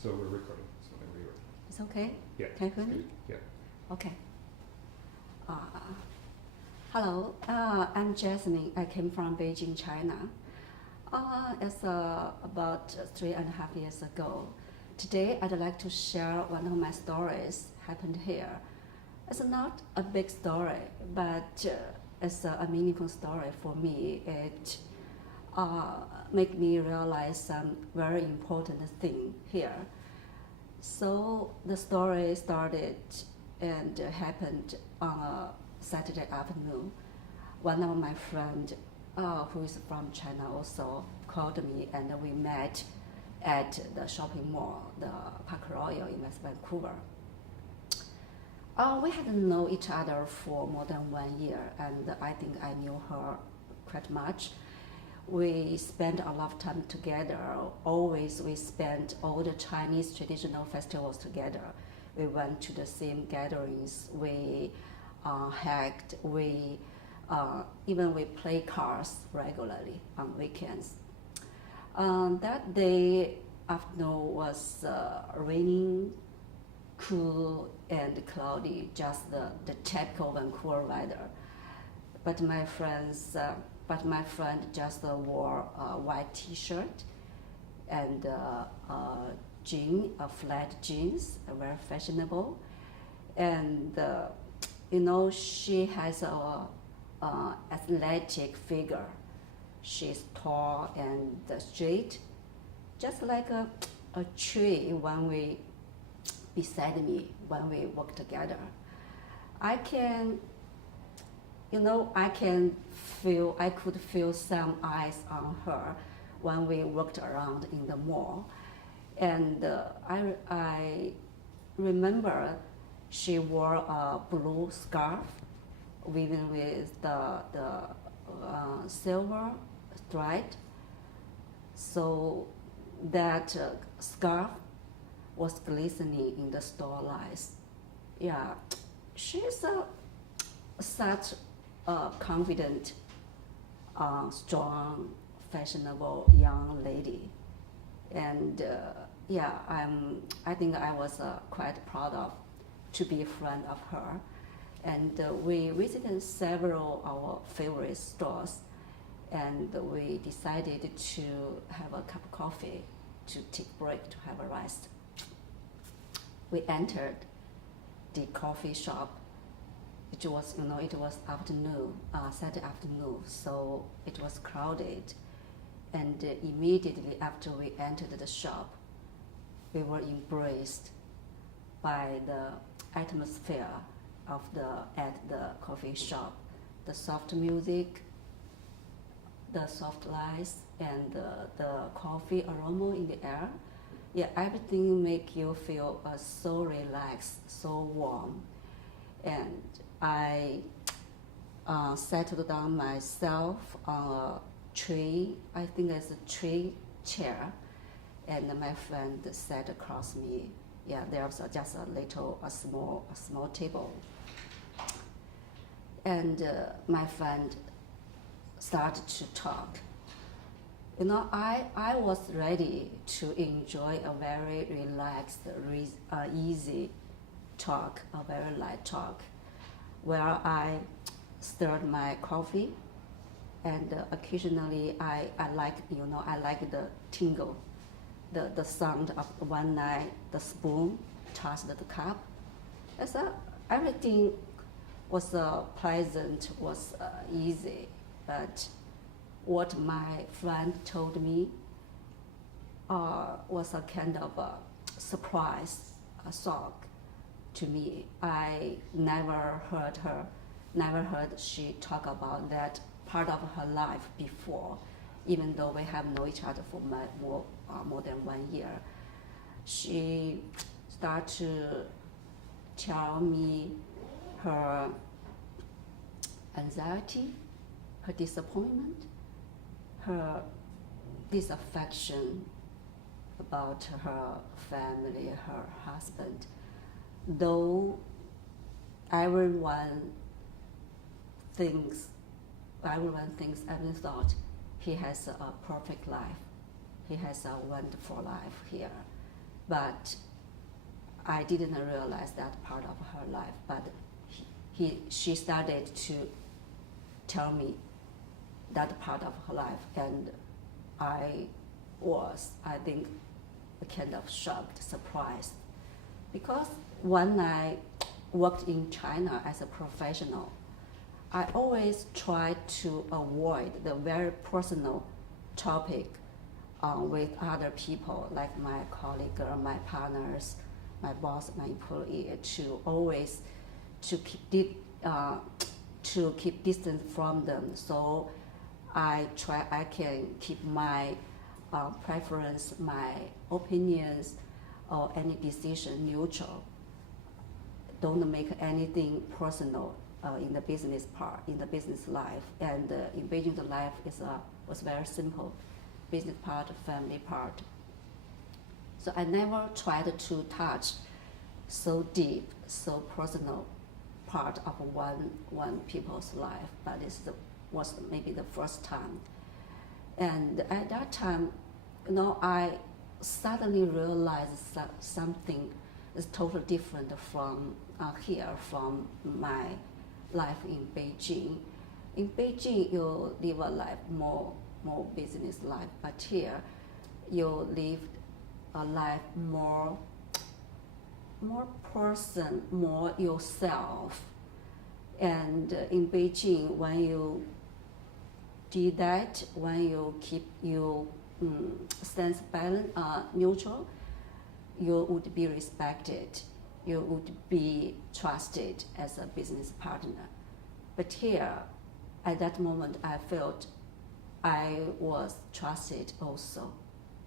So we're recording. So then we were. It's okay? Yeah. Can you hear me? Yeah. Okay. Hello, I'm Jasmine. I came from Beijing, China. It's about 3.5 years ago. Today, I'd like to share one of my stories happened here. It's not a big story, but it's a meaningful story for me. It made me realize some very important thing here. So the story started and happened on a Saturday afternoon. One of my friends, who is from China, also called me, and we met at the shopping mall, the Park Royal in West Vancouver. We hadn't known each other for more than 1 year, and I think I knew her quite much. We spent a lot of time together. Always we spent all the Chinese traditional festivals together. We went to the same gatherings. We hiked. We even we play cards regularly on weekends. That day afternoon was raining, cool and cloudy, just the typical Vancouver weather. But my friend just wore a white T-shirt and flat jeans, very fashionable. And she has a athletic figure. She's tall and straight, just like a tree when we beside me when we work together. I could feel some eyes on her when we walked around in the mall. And I remember she wore a blue scarf woven with the silver thread. So that scarf was glistening in the store lights. Yeah, she's such a confident, strong, fashionable young lady. And I think I was quite proud of to be a friend of her. And we visited several of our favorite stores, and we decided to have a cup of coffee, to take a break, to have a rest. We entered the coffee shop. It was afternoon, Saturday afternoon, so it was crowded. And immediately after we entered the shop, we were embraced by the atmosphere at the coffee shop, the soft music, the soft lights, and the coffee aroma in the air. Yeah, everything make you feel so relaxed, so warm. And I settled down myself on a tree, I think it's a tree chair, and my friend sat across me. Yeah, there was just a small table. And my friend started to talk. I was ready to enjoy a very relaxed, easy talk, a very light talk, where I stirred my coffee, and occasionally I like the tingle, the sound of when the spoon touched the cup. Everything was pleasant, was easy, but what my friend told me was a kind of a surprise, a shock to me. I never heard she talk about that part of her life before, even though we have known each other for more than 1 year. She started to tell me her anxiety, her disappointment, her disaffection about her family, her husband. Though everyone thought he has a perfect life, he has a wonderful life here. but I didn't realize that part of her life. But she started to tell me that part of her life, and I think, kind of shocked, surprised, because when I worked in China as a professional, I always try to avoid the very personal topic with other people, like my colleague or my partners, my boss, my employee, to keep distance from them. So I can keep my preference, my opinions, or any decision neutral. Don't make anything personal in the business life. And in Beijing, the life was very simple, business part, family part. So I never tried to touch so deep, so personal part of one people's life, but this was maybe the first time. And at that time, I suddenly realized that something is totally different from here, from my life in Beijing. In Beijing, you live a life more business life, but here, you live a life more person, more yourself. And in Beijing, when you did that, when you keep your sense balance neutral, you would be respected, you would be trusted as a business partner. But here, at that moment, I felt I was trusted also,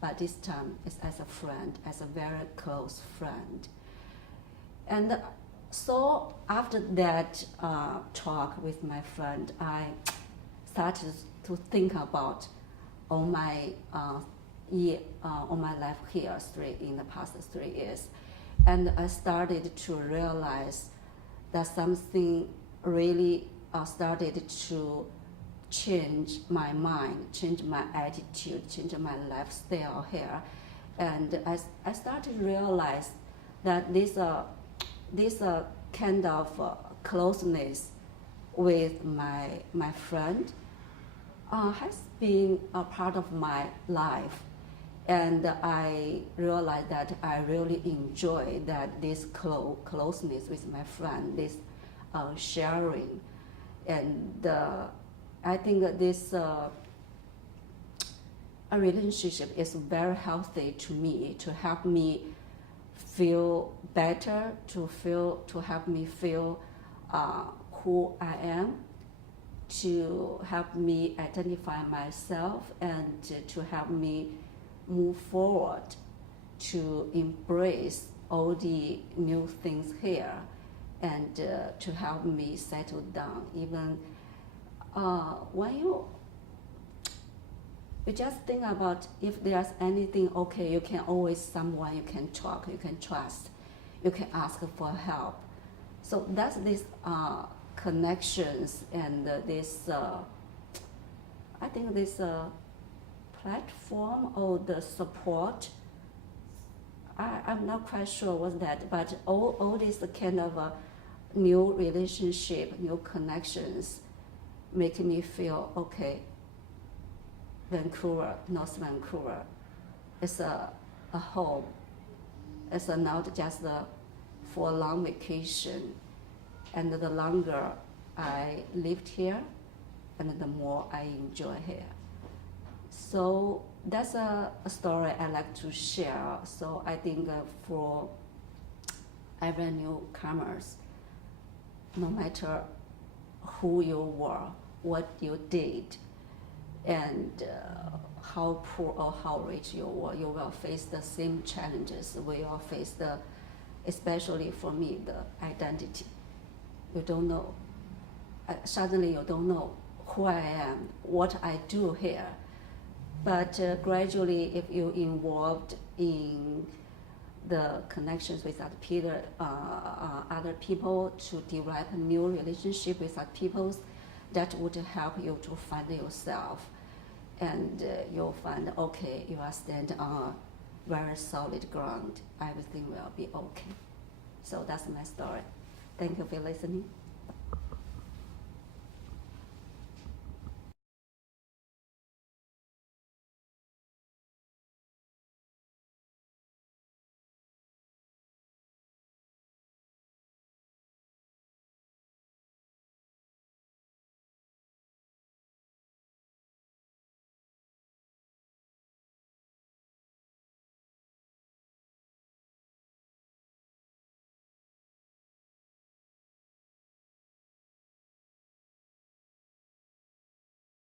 but this time it's as a friend, as a very close friend. And so after that talk with my friend, I started to think about all my life here in the past 3 years. And I started to realize that something really started to change my mind, change my attitude, change my lifestyle here. And I started to realize that this kind of closeness with my friend has been a part of my life. And I realized that I really enjoy this closeness with my friend, this sharing. And I think that this a relationship is very healthy to me, to help me feel better, to help me feel who I am, to help me identify myself, and to help me move forward, to embrace all the new things here, and to help me settle down. Even when you just think about if there's anything, okay, you can always someone you can talk, you can trust, you can ask for help. So that's this connections and this, I think this platform or the support, I'm not quite sure what's that, but all this kind of new relationship, new connections make me feel, okay, Vancouver, North Vancouver, is a home. It's not just for a long vacation. And the longer I lived here, and the more I enjoy here. So that's a story I like to share. So I think for every newcomers, no matter who you were, what you did, and how poor or how rich you were, you will face the same challenges. We all face especially for me, the identity. You don't know. Suddenly you don't know who I am, what I do here. But gradually, if you involved in the connections with other people to develop a new relationship with other people, that would help you to find yourself. And you'll find, okay, you are standing on very solid ground, everything will be okay. So that's my story. Thank you for listening.